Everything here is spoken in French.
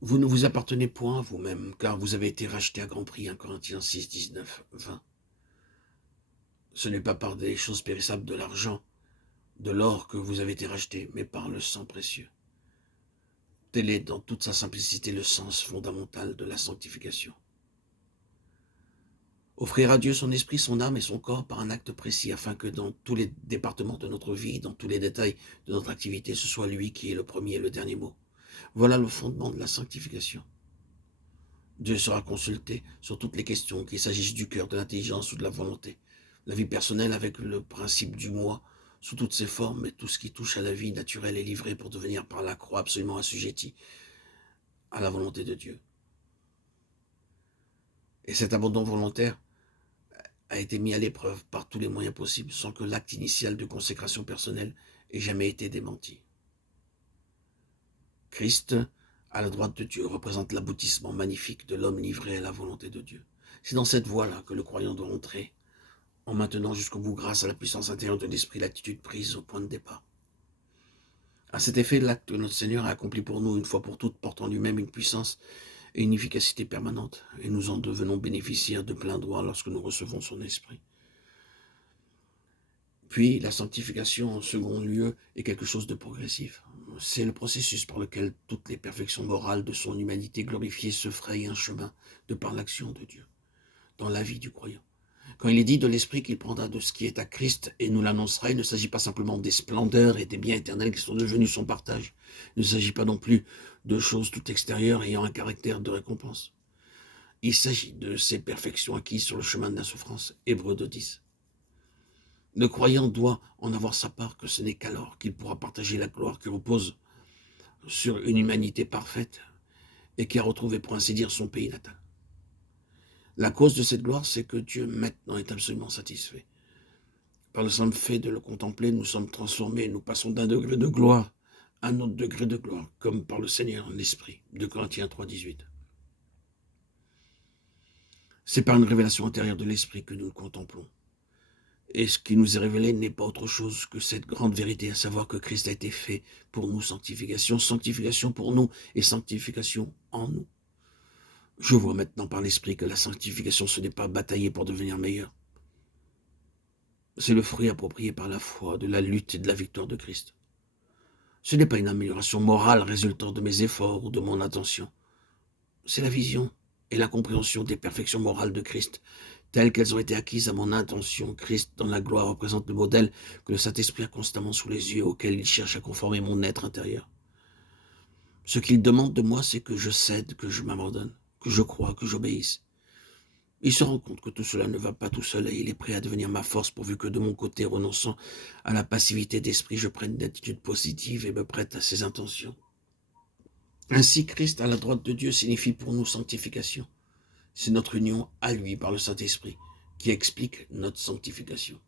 Vous ne vous appartenez point à vous-même, car vous avez été rachetés à grand prix, 1 Corinthiens 6, 19, 20. Ce n'est pas par des choses périssables de l'argent, de l'or que vous avez été rachetés, mais par le sang précieux. Tel est dans toute sa simplicité le sens fondamental de la sanctification. Offrir à Dieu son esprit, son âme et son corps par un acte précis, afin que dans tous les départements de notre vie, dans tous les détails de notre activité, ce soit lui qui est le premier et le dernier mot. Voilà le fondement de la sanctification. Dieu sera consulté sur toutes les questions, qu'il s'agisse du cœur, de l'intelligence ou de la volonté. La vie personnelle avec le principe du moi, sous toutes ses formes, et tout ce qui touche à la vie naturelle est livré pour devenir par la croix absolument assujetti à la volonté de Dieu. Et cet abandon volontaire a été mis à l'épreuve par tous les moyens possibles, sans que l'acte initial de consécration personnelle ait jamais été démenti. Christ, à la droite de Dieu, représente l'aboutissement magnifique de l'homme livré à la volonté de Dieu. C'est dans cette voie-là que le croyant doit entrer, en maintenant jusqu'au bout, grâce à la puissance intérieure de l'esprit, l'attitude prise au point de départ. À cet effet, l'acte que notre Seigneur a accompli pour nous une fois pour toutes porte en lui-même une puissance et une efficacité permanente, et nous en devenons bénéficiaires de plein droit lorsque nous recevons son esprit. Puis, la sanctification, en second lieu, est quelque chose de progressif. C'est le processus par lequel toutes les perfections morales de son humanité glorifiée se frayent un chemin de par l'action de Dieu, dans la vie du croyant. Quand il est dit de l'Esprit qu'il prendra de ce qui est à Christ et nous l'annoncera, il ne s'agit pas simplement des splendeurs et des biens éternels qui sont devenus son partage. Il ne s'agit pas non plus de choses tout extérieures ayant un caractère de récompense. Il s'agit de ces perfections acquises sur le chemin de la souffrance. Hébreux 2:10. Le croyant doit en avoir sa part, que ce n'est qu'alors qu'il pourra partager la gloire qui repose sur une humanité parfaite et qui a retrouvé, pour ainsi dire, son pays natal. La cause de cette gloire, c'est que Dieu maintenant est absolument satisfait. Par le simple fait de le contempler, nous sommes transformés, nous passons d'un degré de gloire à un autre degré de gloire, comme par le Seigneur, l'Esprit, 2 Corinthiens 3:18. C'est par une révélation intérieure de l'Esprit que nous le contemplons. Et ce qui nous est révélé n'est pas autre chose que cette grande vérité, à savoir que Christ a été fait pour nous, sanctification, sanctification pour nous et sanctification en nous. Je vois maintenant par l'Esprit que la sanctification, ce n'est pas batailler pour devenir meilleur. C'est le fruit approprié par la foi de la lutte et de la victoire de Christ. Ce n'est pas une amélioration morale résultant de mes efforts ou de mon attention. C'est la vision et la compréhension des perfections morales de Christ, telles qu'elles ont été acquises à mon intention. Christ, dans la gloire, représente le modèle que le Saint-Esprit a constamment sous les yeux, auquel il cherche à conformer mon être intérieur. Ce qu'il demande de moi, c'est que je cède, que je m'abandonne, que je croie, que j'obéisse. Il se rend compte que tout cela ne va pas tout seul et il est prêt à devenir ma force pourvu que de mon côté, renonçant à la passivité d'esprit, je prenne une attitude positive et me prête à ses intentions. Ainsi, Christ à la droite de Dieu signifie pour nous sanctification. C'est notre union à lui par le Saint-Esprit qui explique notre sanctification.